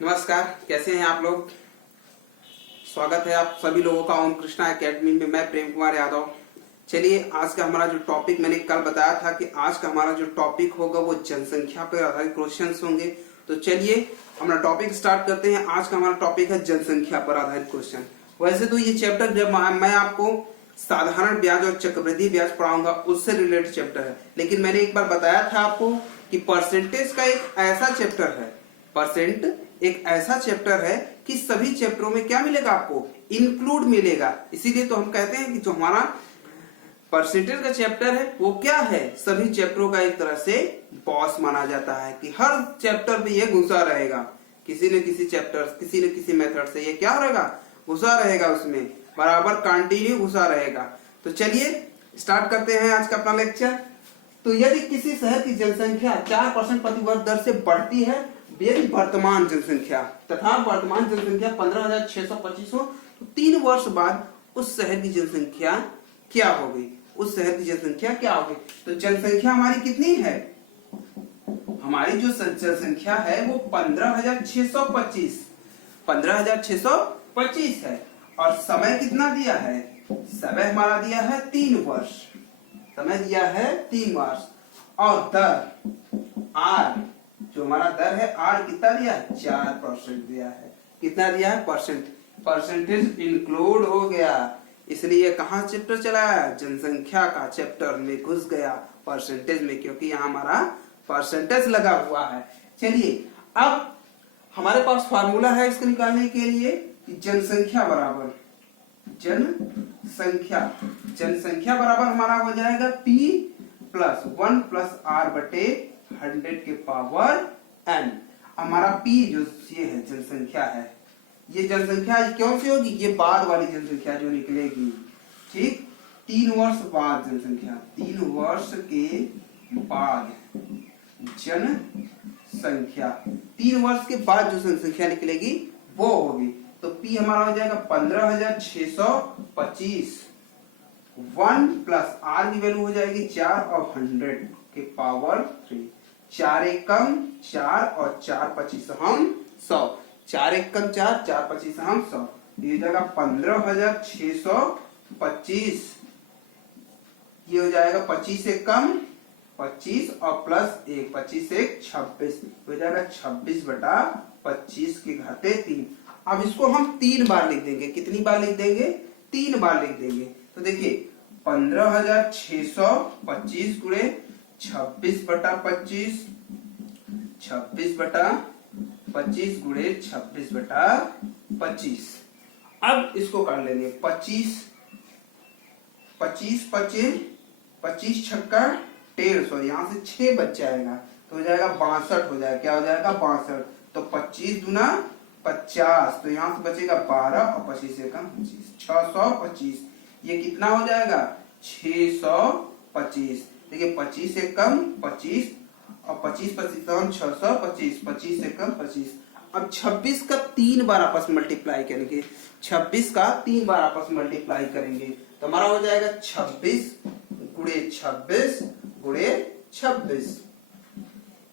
नमस्कार, कैसे हैं आप लोग। स्वागत है आप सभी लोगों का ओम कृष्णा एकेडमी में। मैं प्रेम कुमार यादव। चलिए, आज का हमारा जो टॉपिक मैंने कल बताया था कि आज का हमारा जो टॉपिक होगा वो जनसंख्या पर आधारित क्वेश्चंस होंगे। तो चलिए हमारा टॉपिक स्टार्ट करते हैं। आज का हमारा टॉपिक है जनसंख्या पर आधारित क्वेश्चन। वैसे तो ये चैप्टर जब मैं आपको साधारण ब्याज और चक्रवृद्धि ब्याज पढ़ाऊंगा उससे रिलेटेड चैप्टर है, लेकिन मैंने एक बार बताया था आपको कि परसेंटेज का एक ऐसा चैप्टर है, परसेंट एक ऐसा चैप्टर है कि सभी चैप्टरों में क्या मिलेगा, आपको इंक्लूड मिलेगा। इसीलिए तो हम कहते हैं कि जो हमारा परसेंटेज का चैप्टर है वो क्या है, सभी चैप्टरों का एक तरह से बॉस माना जाता है कि हर चैप्टर में ये घुसा रहेगा, किसी न किसी चैप्टर किसी न किसी मेथड से ये क्या रहेगा, घुसा रहेगा, उसमें बराबर कंटिन्यू घुसा रहेगा। तो चलिए स्टार्ट करते हैं आज का अपना लेक्चर। तो यदि किसी शहर की जनसंख्या 4% प्रति वर्ष दर से बढ़ती है, यदि वर्तमान जनसंख्या तथा वर्तमान जनसंख्या 15,625 हो, तो 3 वर्ष बाद उस शहर की जनसंख्या क्या होगी, उस शहर की जनसंख्या क्या होगी। तो जनसंख्या हमारी कितनी है, हमारी जो जनसंख्या है वो 15,625 है। और समय कितना दिया है, समय हमारा दिया है 3 वर्ष, समय दिया है 3 वर्ष। और दर आर, जो हमारा दर है आर कितना दिया है, 4% दिया है। कितना दिया है, परसेंटेज इंक्लूड हो गया, इसलिए कहाँ चैप्टर चला है, जनसंख्या का चैप्टर में घुस गया परसेंटेज में, क्योंकि यहाँ हमारा परसेंटेज लगा हुआ है। चलिए अब हमारे पास फार्मूला है इसको निकालने के लिए कि जनसंख्या बराबर जनसंख्या बराबर हमारा हो जाएगा P प्लस 1 प्लस R बटे 100 के पावर n। हमारा P जो ये है जनसंख्या है, ये जनसंख्या क्यों से होगी, ये बाद वाली जनसंख्या जो निकलेगी, ठीक, 3 वर्ष बाद जनसंख्या, 3 वर्ष के बाद जनसंख्या, 3 वर्ष के बाद जो जनसंख्या निकलेगी वो होगी। तो P हमारा हो जाएगा 15,625, 1 प्लस R की वैल्यू हो जाएगी 4 और 100 के पावर 3, 4 एकम 4 और 4 25 हम 100, 4 एकम 4, 4 25 हम 100, ये हो जाएगा 15,625। ये हो जाएगा 25 एकम 25 और प्लस 1, 25 एक 26, हो जाएगा 26/25 के घाते 3। अब इसको हम 3 बार लिख देंगे, कितनी बार लिख देंगे, 3 बार लिख देंगे। तो देखिए 15,625 गुणे 26/25, 26/25 गुणे 26/25। अब इसको कर लेंगे 25 छक्का 150, यहाँ से 6 बच जाएगा तो हो जाएगा 62, हो जाएगा, क्या हो जाएगा 62। तो 25 दूना 50, तो यहाँ से बचेगा 12 और 25 से कम 25, 625। ये कितना हो जाएगा 625। देखिए 25 से कम 25 और 25 25 हम 625, 25 से कम 25। अब 26 का 3 बार आपस में मल्टीप्लाई करेंगे, 26 का 3 बार आपस में मल्टीप्लाई करेंगे तो हमारा हो जाएगा 26 गुणे 26 गुणे 26,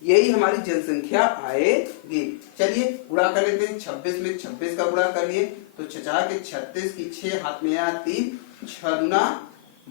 यही हमारी जनसंख्या आएगी। चलिए गुणा कर लेते हैं, 26 में 26 का गुणा कर लिए तो 6 के 36 की 6 हाथ में आया 3, 6 दूना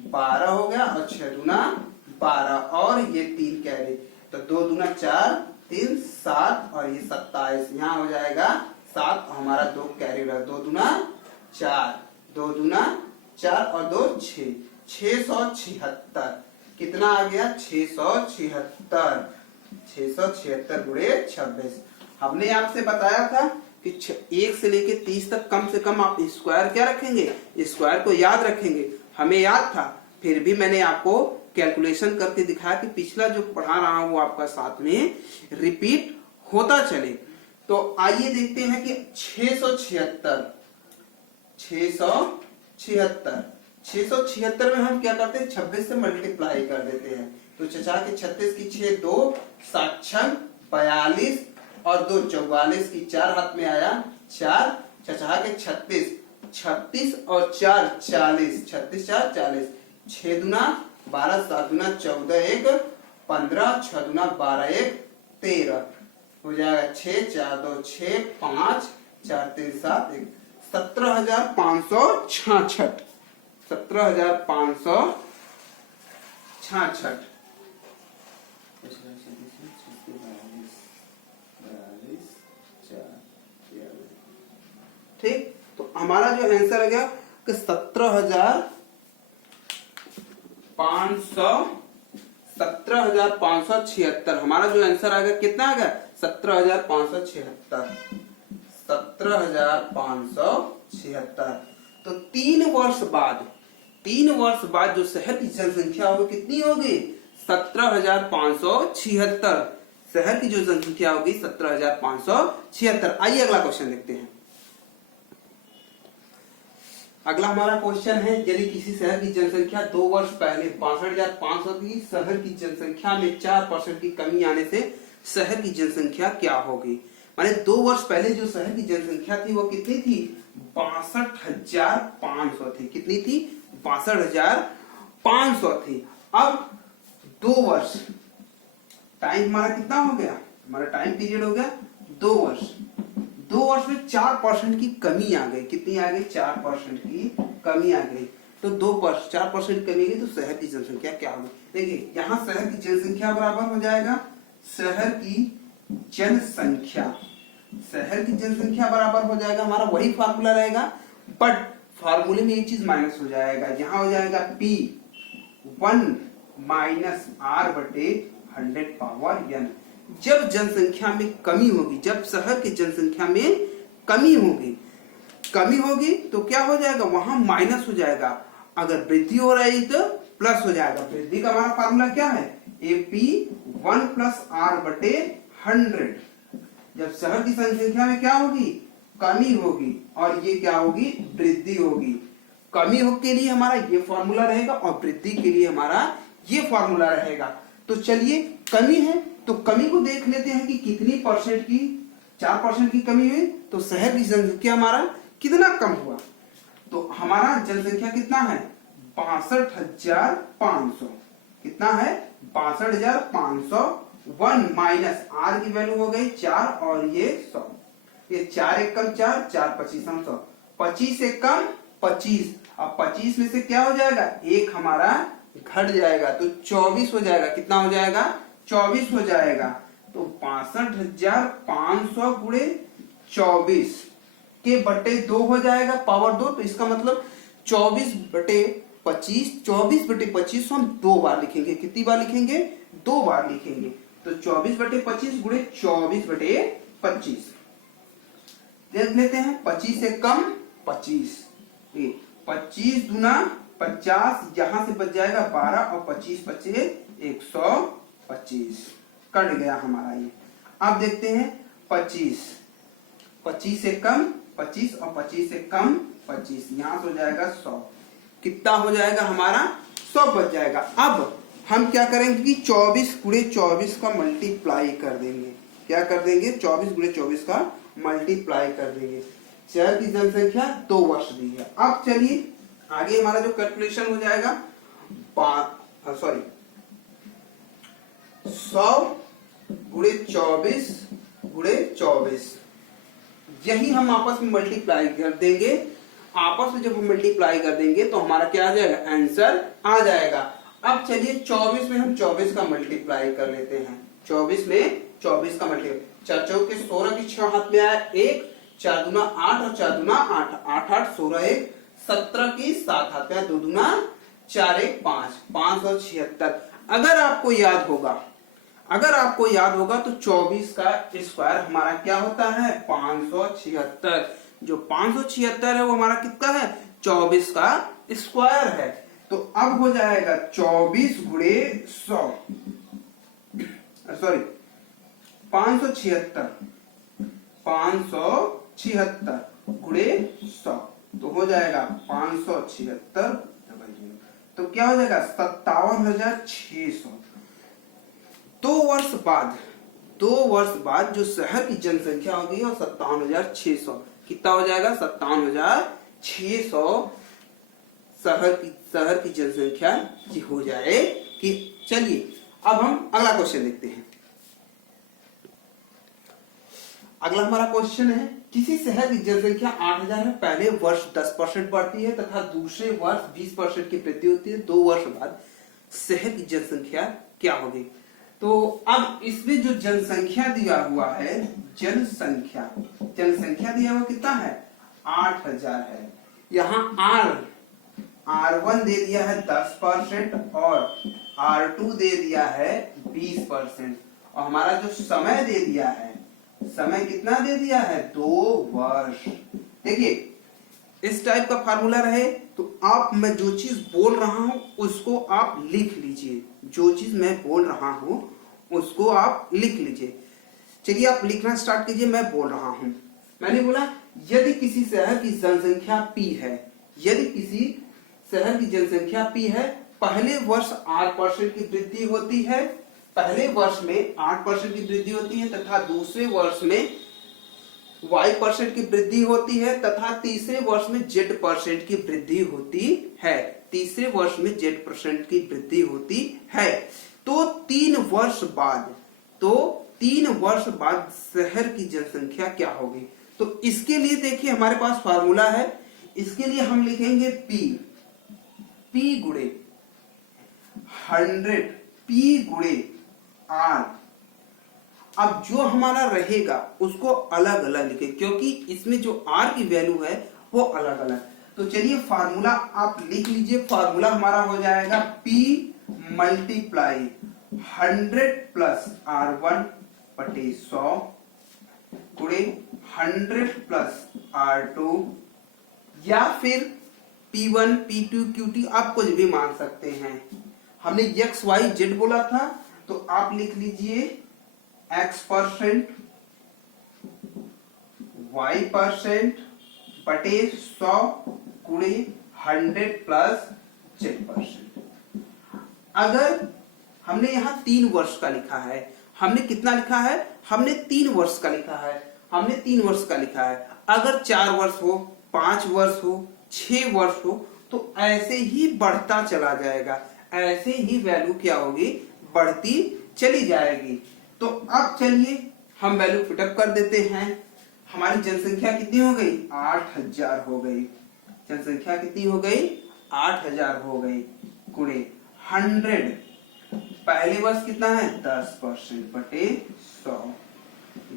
12 हो गया और 6 दूना 12 और ये 3 कैरी, तो 2 दूना 4, 3 7 और ये 27, यहाँ हो जाएगा 7 और हमारा 2 कैरी रहा, 2 दूना 4, 2 दूना 4 और 2 6, 676। कितना आ गया 676 गुणे 26। हमने आपसे बताया था कि 1 से लेके 30 तक कम से कम आप स्क्वायर क्या रखेंगे, स्क्वायर को याद रखेंगे। हमें याद था, फिर भी मैंने आपको कैलकुलेशन करके दिखाया कि पिछला जो पढ़ा रहा हूं वो आपका साथ में रिपीट होता चले। तो आइए देखते हैं कि 676 में हम क्या करते हैं, 26 से मल्टीप्लाई कर देते हैं। तो 6 के 36 की 6, 2 7 42 और 2 44 की 4 हाथ में आया 4, 6 के 36 और 4 40, 36 4 40, 6 दूना 12, 7 दूना 14, 1 15, 6 दूना 12, 1 13, हो जाएगा 6, 4 2 6, 5 4 3 7 1, 17,566, 17,566। ठीक, तो हमारा जो आंसर आ गया कि 17,576। हमारा जो आंसर आ गया कितना आ गया? 17,576, 17,576। तो 3 वर्ष बाद जो शहर की जनसंख्या होगी कितनी होगी? 17,576। शहर की जो जनसंख्या होगी 17,576। आइए अगला क्वेश्चन देखते हैं। अगला हमारा क्वेश्चन है, यदि किसी शहर की जनसंख्या 2 वर्ष पहले 62,500 थी, शहर की जनसंख्या में 4% की कमी आने से शहर की जनसंख्या क्या होगी? माने 2 वर्ष पहले जो शहर की जनसंख्या थी वो कितनी थी? 62,500 थी। कितनी थी? 62,500 थी। अब 2 वर्ष, टाइम हमारा कितना हो गया? हमारा टाइम पीरियड हो गया 2 वर्ष। 2 वर्ष में 4% की कमी आ गई। कितनी आ गई? 4% की कमी आ गई। तो 4% कमी गई तो शहर की जनसंख्या क्या होगी? देखिए यहाँ शहर की जनसंख्या बराबर हो जाएगा शहर की जनसंख्या। शहर की जनसंख्या बराबर हो जाएगा, हमारा वही फार्मूला रहेगा, बट फार्मूले में एक चीज माइनस हो जाएगा। यहाँ हो जाएगा P1 माइनस R/100 जब जनसंख्या में कमी होगी, जब शहर की जनसंख्या में कमी होगी तो क्या हो जाएगा? वहां माइनस हो जाएगा। अगर वृद्धि हो रही तो प्लस हो जाएगा। वृद्धि का हमारा फार्मूला क्या है? AP1 + R/100। जब शहर की जनसंख्या में क्या होगी? कमी होगी, और ये क्या होगी? वृद्धि होगी। कमी के लिए हमारा ये फॉर्मूला रहेगा और वृद्धि के लिए हमारा ये फॉर्मूला रहेगा। तो चलिए, कमी है तो कमी को देख लेते हैं कि कितनी परसेंट की। 4% की कमी हुई तो शहर की जनसंख्या हमारा कितना कम हुआ? तो हमारा जनसंख्या कितना है? 62,500। कितना है? 62,500। 1 माइनस R की वैल्यू हो गई 4 और ये 100। ये 4 एक कम 4, 4 25 हम 100। 25 से कम 25। अब 25 में से क्या हो जाएगा? एक हमारा घट जाएगा तो 24 हो जाएगा। कितना हो जाएगा? 24 हो जाएगा। तो 62,500 गुणे 24 के बटे 2 हो जाएगा, पावर 2। तो इसका मतलब 24/25, 24/25 हम 2 बार लिखेंगे। कितनी बार लिखेंगे? 2 बार लिखेंगे। तो 24/25 गुणे 24/25 देख लेते हैं। 25 से कम 25, 25 दूना 50, यहां से बच जाएगा 12 और 25 बचे 125। कट गया हमारा ये। अब देखते हैं 25 से कम 25 और 25 से कम 25, यहां से हो जाएगा 100। कितना हो जाएगा हमारा? 100 बच जाएगा। अब हम क्या करेंगे कि 24 गुणे 24 का मल्टीप्लाई कर देंगे। क्या कर देंगे? 24 गुणे 24 का मल्टीप्लाई कर देंगे। शहर की जनसंख्या 2 वर्ष दी है। अब चलिए आगे हमारा जो कैलकुलेशन हो जाएगा 100 गुणे 24 गुणे 24, यही हम आपस में मल्टीप्लाई कर देंगे। आपस में जब हम मल्टीप्लाई कर देंगे तो हमारा क्या आ जाएगा? आंसर आ जाएगा। अब चलिए 24 में हम 24 का मल्टीप्लाई कर लेते हैं। 24 में 24 का मल्टीप्लाई, 4 चौक के 16 की 6 हाथ में आया 1, 4 दूना 8 और 4 दूना 8, 8 8 16 1, 17 की 7 हाथ में आया, 2 दूना 4 1 5, 576। अगर आपको याद होगा तो 24 का स्क्वायर हमारा क्या होता है? 576। जो 576 है वो हमारा कितना है? 24 का स्क्वायर है। तो अब हो जाएगा 24 गुणे 100, सॉरी 576 गुणे 100, तो हो जाएगा 576। तो क्या हो जाएगा? 57,600। 2 वर्ष बाद जो शहर की जनसंख्या होगी वो 57,600। कितना हो जाएगा? 57,600 शहर की जनसंख्या की हो जाएगी। चलिए अब हम अगला क्वेश्चन देखते हैं। अगला हमारा क्वेश्चन है, किसी शहर की जनसंख्या 8000 है, पहले वर्ष 10% बढ़ती है तथा दूसरे वर्ष 20% की वृद्धि होती है, 2 वर्ष बाद शहर की जनसंख्या क्या होगी? तो अब इसमें जो जनसंख्या दिया हुआ है, जनसंख्या दिया हुआ कितना है? 8000 है। यहाँ R1 दे दिया है 10% और R2 दे दिया है 20%, और हमारा जो समय दे दिया है, समय कितना दे दिया है? 2 वर्ष। देखिए इस टाइप का फार्मूला रहे तो आप, मैं जो चीज बोल रहा हूं उसको आप लिख लीजिए, जो चीज मैं बोल रहा हूं उसको आप लिख लीजिए। चलिए आप लिखना स्टार्ट कीजिए, मैं बोल रहा हूं। मैंने बोला यदि किसी शहर की जनसंख्या P है, यदि किसी शहर की जनसंख्या P है, पहले वर्ष 8% की वृद्धि होती है, पहले वर्ष में 8% की वृद्धि होती है तथा दूसरे वर्ष में Y% की वृद्धि होती है तथा तीसरे वर्ष में Z% की वृद्धि होती है, तीसरे वर्ष में Z% की वृद्धि होती है। तो 3 वर्ष बाद शहर की जनसंख्या क्या होगी? तो इसके लिए देखिए हमारे पास फार्मूला है, इसके लिए हम लिखेंगे P गुणे 100, P गुणे R। अब जो हमारा रहेगा उसको अलग अलग लिखे, क्योंकि इसमें जो R की वैल्यू है वो अलग अलग। तो चलिए फार्मूला आप लिख लीजिए, फार्मूला हमारा हो जाएगा P मल्टीप्लाई 100 प्लस R1 बटे 100 गुणे 100 प्लस R2, या फिर P1 P2 QT आप कुछ भी मान सकते हैं। हमने x y z बोला था तो आप लिख लीजिए x% y% बटे 100 गुणे 100 प्लस z%। अगर हमने यहाँ 3 वर्ष का लिखा है, हमने कितना लिखा है? हमने 3 वर्ष का लिखा है, हमने 3 वर्ष का लिखा है। अगर 4 वर्ष हो, 5 वर्ष हो, 6 वर्ष हो, तो ऐसे ही बढ़ता चला जाएगा, ऐसे ही वैल्यू क्या होगी? बढ़ती चली जाएगी। तो अब चलिए हम वैल्यू फिटअप कर देते हैं। हमारी जनसंख्या कितनी हो गई? 8000 हो गई। जनसंख्या कितनी हो गई? 8000 हो गई गुणे 100, पहले वर्ष कितना है? 10% बटे 100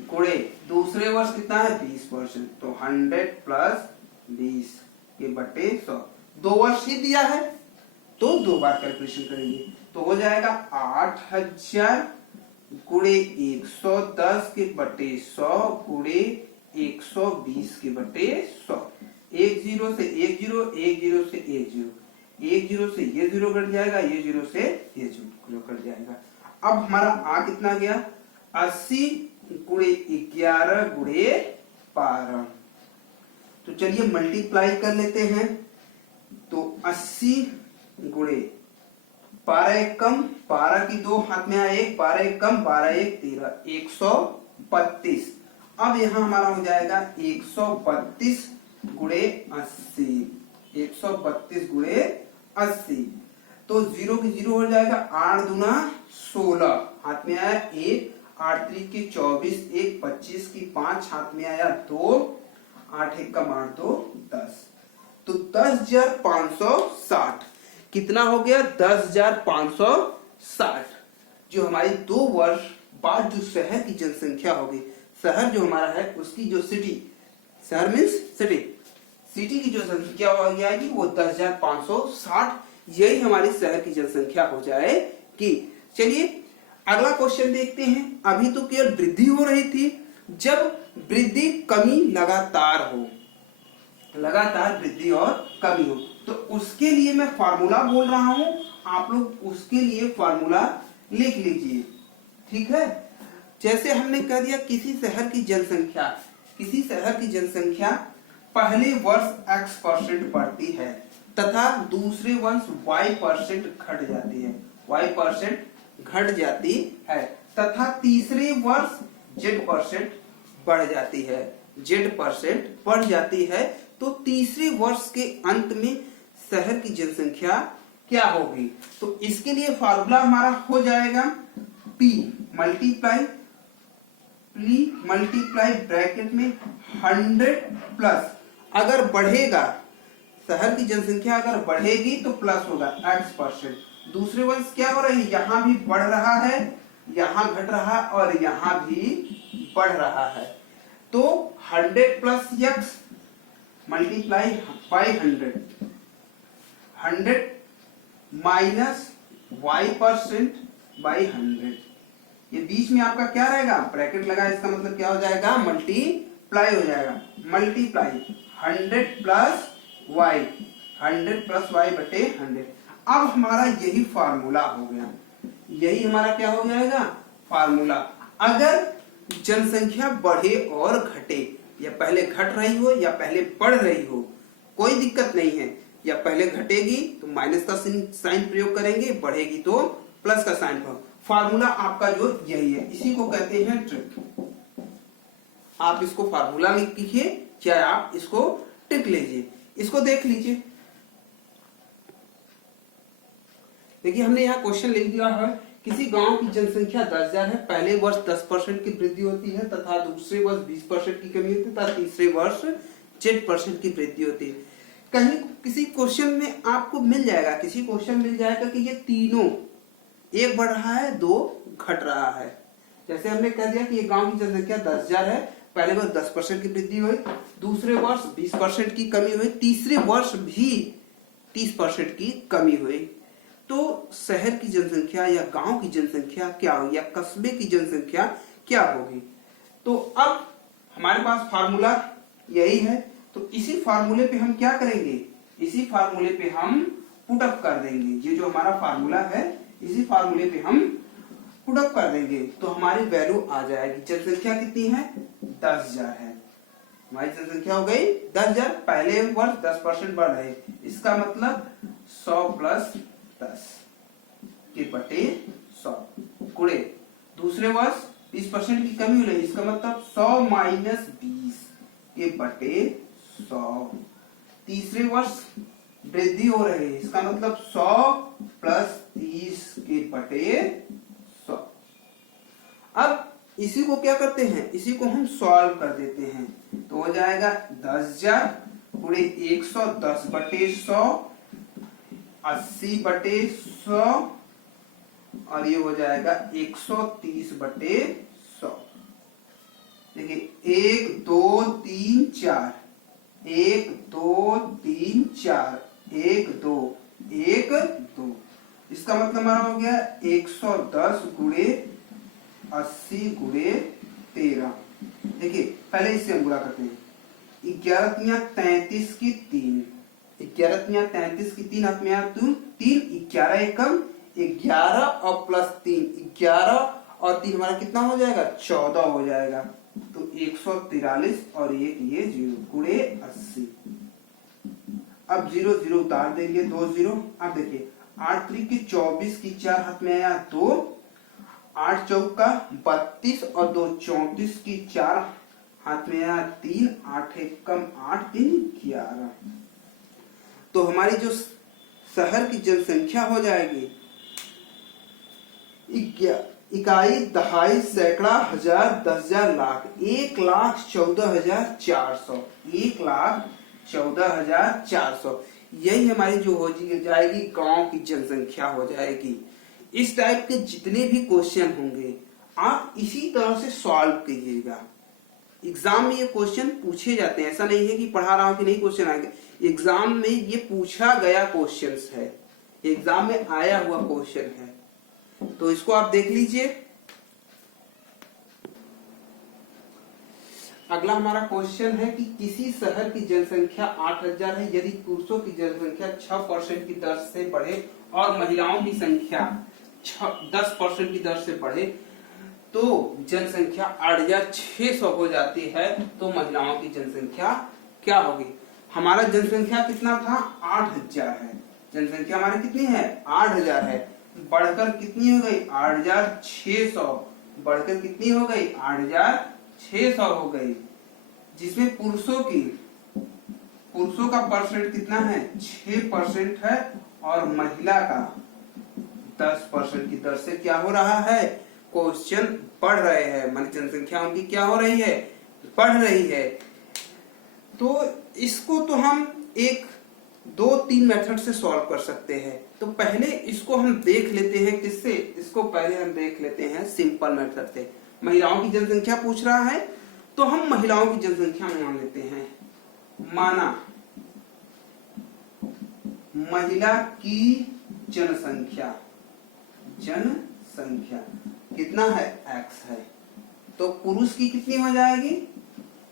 गुणे दूसरे वर्ष कितना है? 20%, तो 100 प्लस 20 के बटे 100। 2 वर्ष ही दिया है तो 2 बार कैलकुलेशन करेंगे, तो हो जाएगा 8000 गुणे 110 के बटे 100 गुणे 120 के बटे 100। 1 0 से 1 0, 1 0 से 1 0, 1 0 से ये 0 कट जाएगा, ये 0 से ये 0 कट जाएगा। अब हमारा आ कितना गया? 80 गुणे 11 गुणे 12। तो चलिए मल्टीप्लाई कर लेते हैं। तो 80 गुणे 12 एक कम, 12 की 2 हाथ में आए 1, 12 एक कम, 12 एक 13, 132। अब यहाँ हमारा हो जाएगा 132 गुणे 80, 132 गुणे 80। तो 0 की 0 हो जाएगा, 8 दूना 16, हाथ में आया 1, 8 3 की 24, 1 25 की 5, हाथ में आया 2, 8 1 कम 8 2 10। तो 10,560 कितना हो गया? 10,560, जो हमारी 2 वर्ष बाद जो शहर की जनसंख्या होगी, शहर जो हमारा है उसकी जो सिटी, शहर मीन्स सिटी की जो संख्या हो जाएगी वो 10,560, यही हमारी शहर की जनसंख्या हो जाएगी। चलिए अगला क्वेश्चन देखते हैं। अभी तो केवल वृद्धि हो रही थी, जब वृद्धि कमी लगातार हो, लगातार वृद्धि और कमी हो, तो उसके लिए मैं फार्मूला बोल रहा हूं, आप लोग उसके लिए फार्मूला लिख लीजिए, ठीक है। जैसे हमने कह दिया किसी शहर की जनसंख्या पहले वर्ष x% बढ़ती है तथा दूसरे वर्ष y% घट जाती है, y% घट जाती है तथा तीसरे वर्ष z% बढ़ जाती है, z% बढ़ जाती है, तो तीसरे वर्ष के अंत में शहर की जनसंख्या क्या होगी? तो इसके लिए फार्मूला हमारा हो जाएगा P मल्टीप्लाई मल्टीप्लाई ब्रैकेट में 100 प्लस, अगर बढ़ेगा शहर की जनसंख्या अगर बढ़ेगी तो प्लस होगा x%। दूसरे वंश क्या हो रही है, यहाँ भी बढ़ रहा है, यहाँ घट रहा और यहाँ भी बढ़ रहा है। तो 100 plus x multiply by 100, 100 minus y% by 100, ये बीच में आपका क्या रहेगा, ब्रैकेट लगा, इसका मतलब क्या हो जाएगा, मल्टीप्लाई हो जाएगा। Multiply 100 plus y, 100 plus y बटे 100। अब हमारा यही फार्मूला हो गया, यही हमारा क्या हो जाएगा, फार्मूला। अगर जनसंख्या बढ़े और घटे, या पहले घट रही हो या पहले बढ़ रही हो, कोई दिक्कत नहीं है, या पहले घटेगी तो माइनस का साइन प्रयोग करेंगे, बढ़ेगी तो प्लस का साइन प्रयोग। फार्मूला आपका जो यही है, इसी को कहते हैं ट्रिक। आप इसको फार्मूला लिखिए, चाहे आप इसको ट्रिक लीजिए। इसको देख लीजिए, देखिए हमने यहाँ क्वेश्चन लिख दिया है, किसी गांव की जनसंख्या 10,000 है, पहले वर्ष 10% की वृद्धि होती है तथा दूसरे वर्ष 20% की कमी होती है तथा तीसरे वर्ष 8% की वृद्धि होती है। कहीं किसी क्वेश्चन में आपको मिल जाएगा, किसी क्वेश्चन मिल जाएगा कि ये तीनों, एक बढ़ रहा है, दो घट रहा है। जैसे हमने कह दिया कि ये गांव की जनसंख्या 10,000 है, पहले वर्ष 10% की वृद्धि हुई, दूसरे वर्ष 20% की कमी हुई, तीसरे वर्ष भी 30% की कमी हुई। तो शहर की जनसंख्या या गांव की जनसंख्या क्या होगी, या कस्बे की जनसंख्या क्या होगी। तो अब हमारे पास फार्मूला यही है, तो इसी फार्मूले पे हम क्या करेंगे, इसी फार्मूले पे हम पुट अप कर देंगे। ये जो हमारा फार्मूला है, इसी फार्मूले पे हम पुट अप कर देंगे तो हमारी वैल्यू आ जाएगी। जनसंख्या कितनी है, 10,000 है, हमारी जनसंख्या हो गई 10,000, पहले वर्ष 10% बढ़ रहे, इसका मतलब 100 प्लस 10 के बटे 100 गुणे दूसरे वर्ष 20% की कमी हो रही, इसका मतलब 100 माइनस 20 के बटे 100। तीसरे वर्ष वृद्धि हो रही है, इसका मतलब 100 प्लस 30 के बटे 100। अब इसी को क्या करते हैं, इसी को हम सॉल्व कर देते हैं, तो हो जाएगा 10,000 गुणे 110 बटे 100, 80 बटे 100 और ये हो जाएगा 130 बटे 100। देखिए 1 2 3 4, 1 2 3 4, 1 2 1 2, इसका मतलब हमारा हो गया 110 गुणे 80 गुणे 13। देखिए पहले इससे हम गुणा करते हैं, 11 33 की 3, 11 33 की 3 हाथ में आ 3, 11 एकम 11 और प्लस 3, 11 और 3 हमारा कितना हो जाएगा, 14 हो जाएगा। तो 143 और एक ये 0 गुणे 80। अब 0 0 उतार देंगे, 2 0। अब देखिए 8 3 की 24 की 4 हाथ में आया 2, 8 चौका 32 और 2 34 की 4 हाथ में आया 3, 8 एकम 8 3 11। तो हमारी जो शहर की जनसंख्या हो जाएगी इकाई, दहाई, सैकड़ा, हजार, 10,000, लाख, 1,14,400, 1,14,400। यही हमारी जो हो जाएगी गांव की जनसंख्या हो जाएगी। इस टाइप के जितने भी क्वेश्चन होंगे आप इसी तरह से सॉल्व कीजिएगा। एग्जाम में ये क्वेश्चन पूछे जाते हैं, ऐसा नहीं है कि पढ़ा रहा हूं कि नहीं क्वेश्चन आएंगे, एग्जाम में ये पूछा गया क्वेश्चन है, एग्जाम में आया हुआ क्वेश्चन है। तो इसको आप देख लीजिए। अगला हमारा क्वेश्चन है कि किसी शहर की जनसंख्या 8,000 है, यदि पुरुषों की जनसंख्या 6% की दर से बढ़े और महिलाओं की संख्या 10% की दर से बढ़े तो जनसंख्या 8,600 हो जाती है, तो महिलाओं की जनसंख्या क्या होगी। हमारा जनसंख्या कितना था, 8,000 है, जनसंख्या हमारी कितनी है, 8,000 है, बढ़कर कितनी हो गई, 8,600, बढ़कर कितनी हो गई, 8,600 हो गई, जिसमें पुरुषों का परसेंट कितना है, 6% है और महिला का 10% की दर से क्या हो रहा है, क्वेश्चन बढ़ रहे हैं, मानी जनसंख्या उनकी क्या हो रही है, बढ़ रही है। तो इसको तो हम एक 2-3 मेथड से सॉल्व कर सकते हैं। तो पहले इसको हम देख लेते हैं किससे, इसको पहले हम देख लेते हैं सिंपल मेथड से। महिलाओं की जनसंख्या पूछ रहा है तो हम महिलाओं की जनसंख्या मान लेते हैं। माना महिला की जनसंख्या कितना है, x है। तो पुरुष की कितनी हो जाएगी,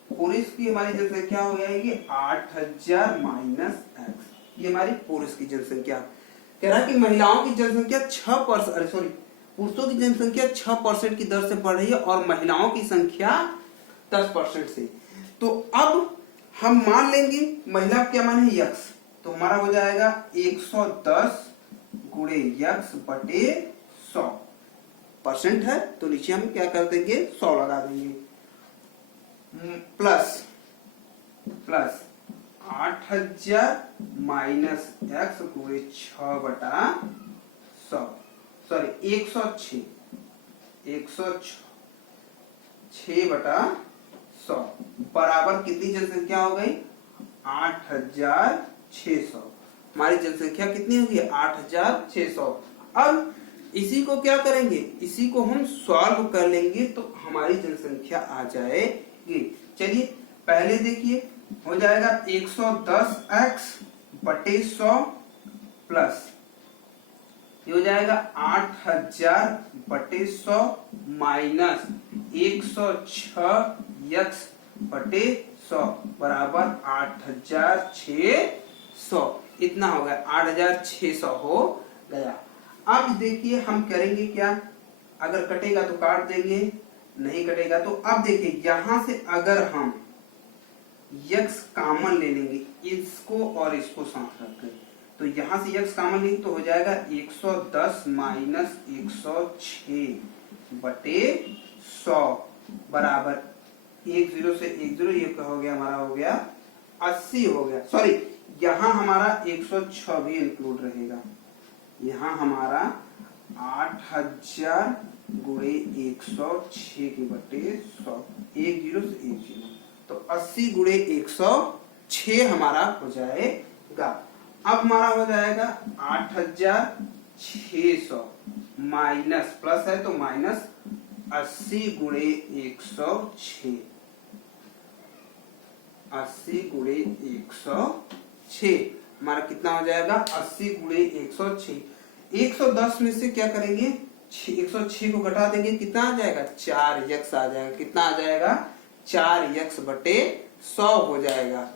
पुरुष की हमारी जनसंख्या हो जाएगी 8000 माइनस x। ये हमारी पुरुष की जनसंख्या। कह रहा है कि महिलाओं की जनसंख्या 6%, पुरुषों की जनसंख्या 6% की दर से बढ़ रही है और महिलाओं की संख्या 10% से। तो अब हम मान लेंगे महिला क्या मान है, x। तो हमारा हो जाएगा 110 गुणे x बटे 100। परसेंट है तो नीचे हम क्या कर देंगे, 100 लगा देंगे। प्लस 8000 माइनस x गुणे 6 बटा 100, सॉरी 106 बटा 100 बराबर कितनी जनसंख्या हो गई, 8600। हमारी जनसंख्या कितनी होगी, 8600। अब इसी को क्या करेंगे, इसी को हम सॉल्व कर लेंगे तो हमारी जनसंख्या आ जाएगी। चलिए पहले देखिए, हो जाएगा 110x बटे 100 प्लस ये हो जाएगा 8000 बटे 100 माइनस 106x बटे 100 बराबर 8600। इतना हो गया, 8600 हो गया। अब देखिए हम करेंगे क्या, अगर कटेगा तो काट देंगे, नहीं कटेगा तो अब देखिए यहां से अगर हम x कॉमन ले लेंगे, इसको और इसको साथ रखकर, तो यहां से x कॉमन लेंगे तो हो जाएगा 110 माइनस 106 बटे 100 बराबर 10 से 10, ये क्या हो गया, हमारा हो गया 80 हो गया। सॉरी यहां हमारा 106 भी इंक्लूड रहेगा, यहां हमारा 8000 गुणे 106 के बटे 100, 10 से 10, तो 80 गुणे 106 हमारा हो जाएगा। अब हमारा हो जाएगा 8600 माइनस प्लस है तो माइनस 80 गुणे 106, 80 गुणे 106 हमारा कितना हो जाएगा, 80 गुणे 106। 110 में से क्या करेंगे, 106 को घटा देंगे, कितना आ जाएगा, 4x आ जाएगा। कितना आ जाएगा, 4x बटे 100 हो जाएगा।